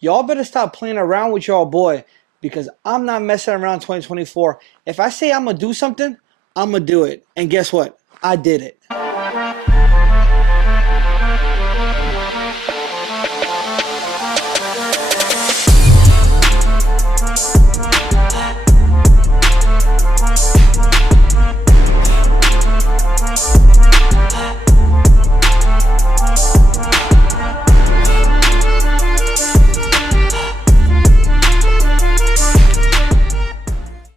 y'all better stop playing around with y'all boy, because I'm not messing around 2024. If I say I'm gonna do something, I'm gonna do it. And guess what? I did it.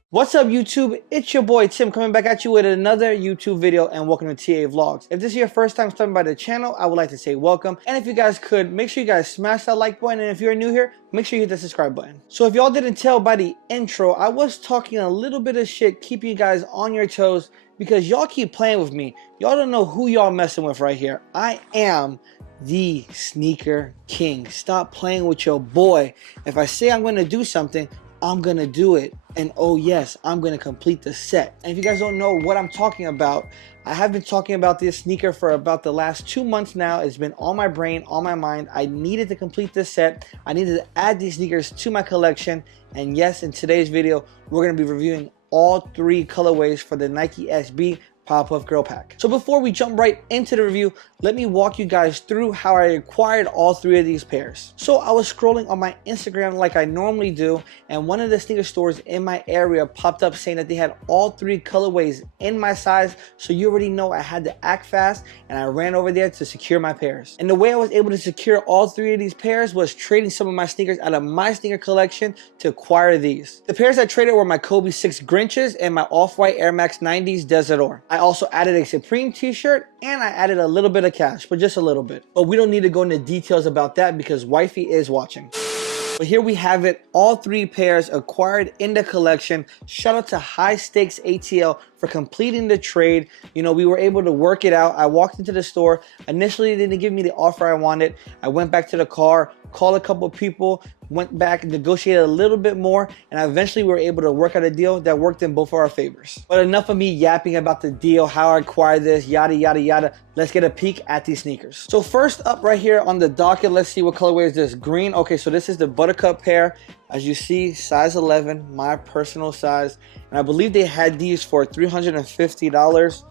What's up, YouTube? It's your boy Tim coming back at you with another YouTube video, and welcome to TA Vlogs. If this is your first time stopping by the channel, I would like to say welcome. And if you guys could, make sure you guys smash that like button, and if you're new here, make sure you hit the subscribe button. So if y'all didn't tell by the intro, I was talking a little bit of shit, keeping you guys on your toes, because y'all keep playing with me. Y'all don't know who y'all messing with right here. I am the sneaker king. Stop playing with your boy. If I say I'm going to do something, I'm gonna do it. And oh yes, I'm gonna complete the set. And if you guys don't know what I'm talking about, I have been talking about this sneaker for about the last 2 months now. It's been on my brain, on my mind. I needed to complete this set. I needed to add these sneakers to my collection. And yes, in today's video, we're gonna be reviewing all 3 colorways for the Nike SB Powerpuff Girl pack. So before we jump right into the review, let me walk you guys through how I acquired all 3 of these pairs. So I was scrolling on my Instagram like I normally do, and one of the sneaker stores in my area popped up saying that they had all 3 colorways in my size. So you already know I had to act fast, and I ran over there to secure my pairs. And the way I was able to secure all 3 of these pairs was trading some of my sneakers out of my sneaker collection to acquire these. The pairs I traded were my Kobe 6 Grinches and my Off-White Air Max 90s Desert Ore. I also added a Supreme t-shirt, and I added a little bit of cash, but just a little bit. But we don't need to go into details about that because wifey is watching. But here we have it, all 3 pairs acquired in the collection. Shout out to High Stakes ATL for completing the trade. You know, we were able to work it out. I walked into the store. Initially, they didn't give me the offer I wanted. I went back to the car, called a couple of people, went back, negotiated a little bit more, and eventually we were able to work out a deal that worked in both of our favors. But enough of me yapping about the deal, how I acquired this, yada, yada, yada. Let's get a peek at these sneakers. So first up right here on the docket, let's see what colorway is this. Green. Okay, so this is the Buttercup pair. As you see, size 11, my personal size. And I believe they had these for $350.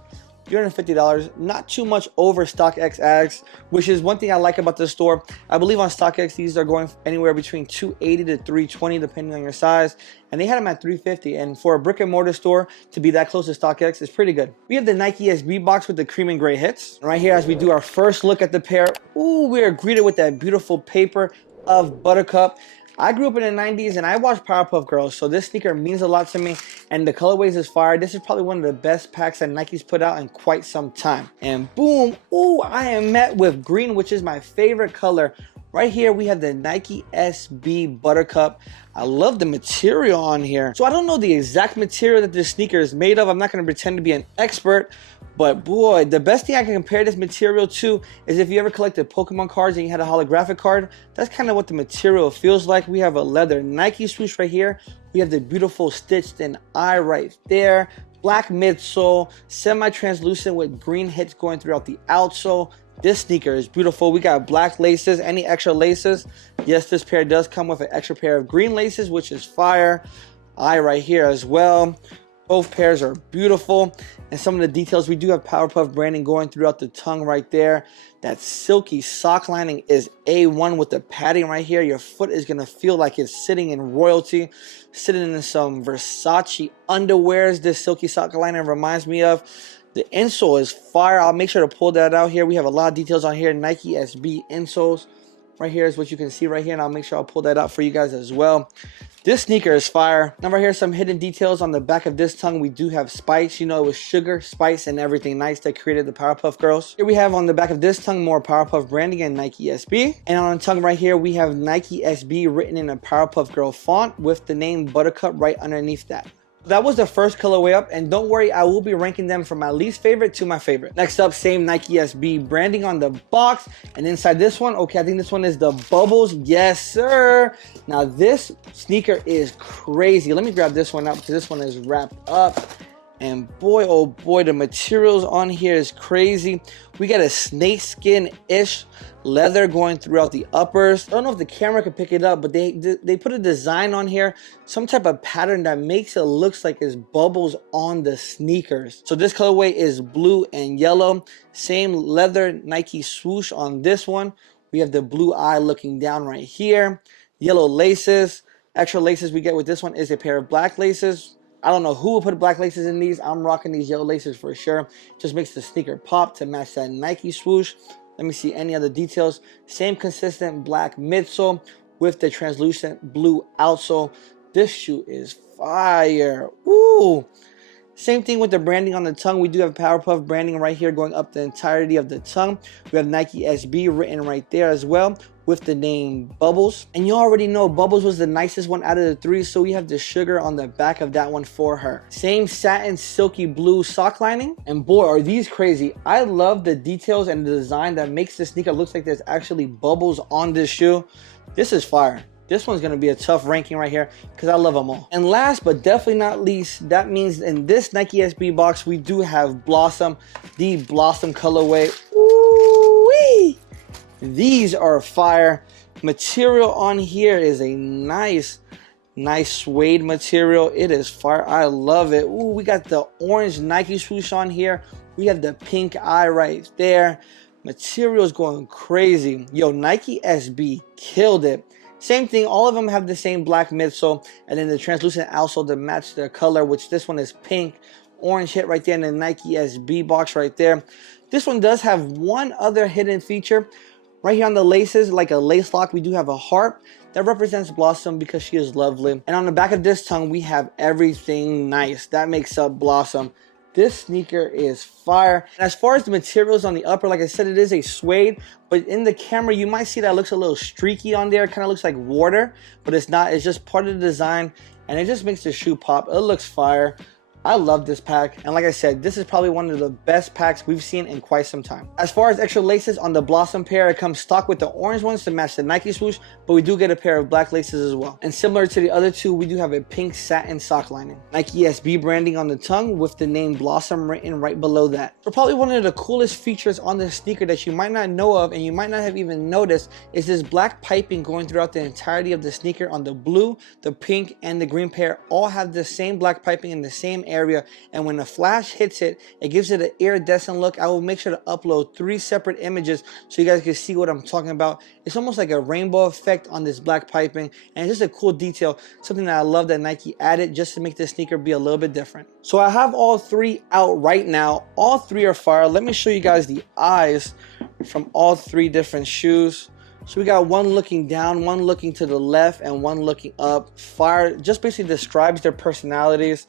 $350, not too much over StockX ads, which is one thing I like about this store. I believe on StockX these are going anywhere between $280 to $320 depending on your size, and they had them at $350. And for a brick and mortar store to be that close to StockX is pretty good. We have the Nike SB box with the cream and gray hits. Right here, as we do our first look at the pair, ooh, we are greeted with that beautiful paper of Buttercup. I grew up in the 90s and I watched Powerpuff Girls, so this sneaker means a lot to me, and the colorways is fire. This is probably one of the best packs that Nike's put out in quite some time. And boom, ooh, I am met with green, which is my favorite color. Right here, we have the Nike SB Buttercup. I love the material on here. So I don't know the exact material that this sneaker is made of. I'm not going to pretend to be an expert. But boy, the best thing I can compare this material to is if you ever collected Pokemon cards and you had a holographic card. That's kind of what the material feels like. We have a leather Nike swoosh right here. We have the beautiful stitched in eye right there. Black midsole, semi-translucent with green hits going throughout the outsole. This sneaker is beautiful. We got black laces, any extra laces. Yes, this pair does come with an extra pair of green laces, which is fire. Eye right here as well. Both pairs are beautiful. And some of the details, we do have Powerpuff branding going throughout the tongue right there. That silky sock lining is A1 with the padding right here. Your foot is going to feel like it's sitting in royalty. Sitting in some Versace underwears, this silky sock lining reminds me of. The insole is fire. I'll make sure to pull that out here. We have a lot of details on here. Nike SB insoles. Right here is what you can see right here, and I'll make sure I'll pull that out for you guys as well. This sneaker is fire. Now right here, some hidden details on the back of this tongue. We do have spikes. You know, it was sugar, spice, and everything nice that created the Powerpuff Girls. Here we have on the back of this tongue more Powerpuff branding and Nike SB. And on the tongue right here, we have Nike SB written in a Powerpuff Girl font with the name Buttercup right underneath that. That was the first colorway up, and don't worry, I will be ranking them from my least favorite to my favorite. Next up, same Nike SB branding on the box, and inside this one, okay, I think this one is the Bubbles. Yes, sir. Now this sneaker is crazy. Let me grab this one up because this one is wrapped up. And boy, oh boy, the materials on here is crazy. We got a snakeskin-ish leather going throughout the uppers. I don't know if the camera can pick it up, but they put a design on here, some type of pattern that makes it look like it's bubbles on the sneakers. So this colorway is blue and yellow. Same leather Nike swoosh on this one. We have the blue eye looking down right here. Yellow laces. Extra laces we get with this one is a pair of black laces. I don't know who will put black laces in these. I'm rocking these yellow laces for sure. Just makes the sneaker pop to match that Nike swoosh. Let me see any other details. Same consistent black midsole with the translucent blue outsole. This shoe is fire. Ooh. Same thing with the branding on the tongue. We do have Powerpuff branding right here going up the entirety of the tongue. We have Nike SB written right there as well with the name Bubbles. And you already know Bubbles was the nicest one out of the three, so we have the sugar on the back of that one for her. Same satin silky blue sock lining. And boy, are these crazy. I love the details and the design that makes the sneaker look like there's actually bubbles on this shoe. This is fire. This one's going to be a tough ranking right here because I love them all. And last but definitely not least, that means in this Nike SB box, we do have Blossom, the Blossom colorway. Ooh-wee! These are fire. Material on here is a nice suede material. It is fire. I love it. Ooh, we got the orange Nike swoosh on here. We have the pink eye right there. Material's going crazy. Yo, Nike SB killed it. Same thing, all of them have the same black midsole and then the translucent outsole to match their color, which this one is pink. Orange hit right there in the Nike SB box right there. This one does have one other hidden feature. Right here on the laces, like a lace lock, we do have a heart that represents Blossom because she is lovely. And on the back of this tongue, we have everything nice. That makes up Blossom. This sneaker is fire. And as far as the materials on the upper, like I said, it is a suede, but in the camera, you might see that it looks a little streaky on there. It kind of looks like water, but it's not. It's just part of the design, and it just makes the shoe pop. It looks fire. I love this pack, and like I said, this is probably one of the best packs we've seen in quite some time. As far as extra laces on the Blossom pair, it comes stock with the orange ones to match the Nike swoosh, but we do get a pair of black laces as well. And similar to the other two, we do have a pink satin sock lining. Nike SB branding on the tongue with the name Blossom written right below that. So probably one of the coolest features on this sneaker that you might not know of and you might not have even noticed is this black piping going throughout the entirety of the sneaker on the blue, the pink, and the green pair. All have the same black piping in the same area, and when the flash hits it, it gives it an iridescent look. I will make sure to upload 3 separate images so you guys can see what I'm talking about. It's almost like a rainbow effect on this black piping, and it's just a cool detail, something that I love that Nike added just to make this sneaker be a little bit different. So I have all 3 out right now. All 3 are fire. Let me show you guys the eyes from all 3 different shoes. So we got one looking down, one looking to the left, and one looking up. Fire just basically describes their personalities.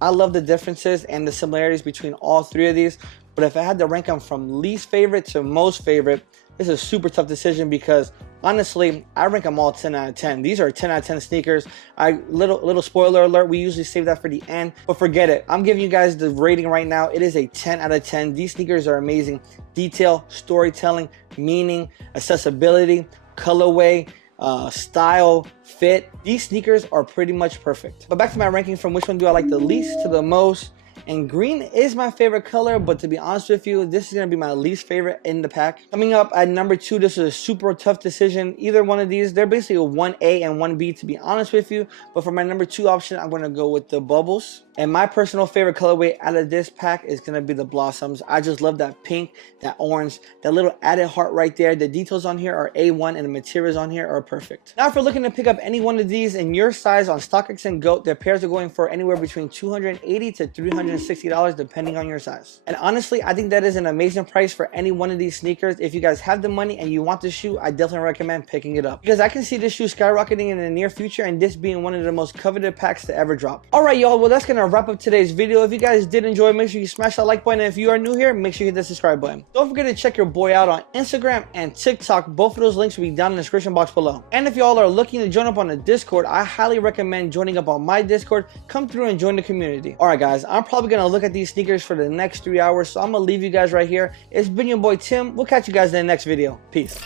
I love the differences and the similarities between all 3 of these, but if I had to rank them from least favorite to most favorite, this is a super tough decision because honestly, I rank them all 10 out of 10. These are 10 out of 10 sneakers. Little spoiler alert, we usually save that for the end, but forget it. I'm giving you guys the rating right now. It is a 10 out of 10. These sneakers are amazing. Detail, storytelling, meaning, accessibility, colorway, style, fit. These sneakers are pretty much perfect. But back to my ranking from which one do I like the least to the most. And green is my favorite color, but to be honest with you, this is going to be my least favorite in the pack. Coming up at number 2, this is a super tough decision. Either one of these, they're basically a 1A and 1B to be honest with you. But for my number 2 option, I'm going to go with the Bubbles. And my personal favorite colorway out of this pack is going to be the Blossoms. I just love that pink, that orange, that little added heart right there. The details on here are A1 and the materials on here are perfect. Now if you're looking to pick up any one of these in your size on StockX and GOAT, their pairs are going for anywhere between $280 to $360 depending on your size. And honestly, I think that is an amazing price for any one of these sneakers. If you guys have the money and you want the shoe, I definitely recommend picking it up. Because I can see this shoe skyrocketing in the near future and this being one of the most coveted packs to ever drop. Alright y'all, well that's going to wrap up today's video. If you guys did enjoy, make sure you smash that like button, and if you are new here, make sure you hit the subscribe button. Don't forget to check your boy out on Instagram and TikTok. Both of those links will be down in the description box below. And if y'all are looking to join up on the Discord, I highly recommend joining up on my Discord. Come through and join the community. Alright guys, I'm probably going to look at these sneakers for the next 3 hours, so I'm going to leave you guys right here. It's been your boy Tim. We'll catch you guys in the next video. Peace.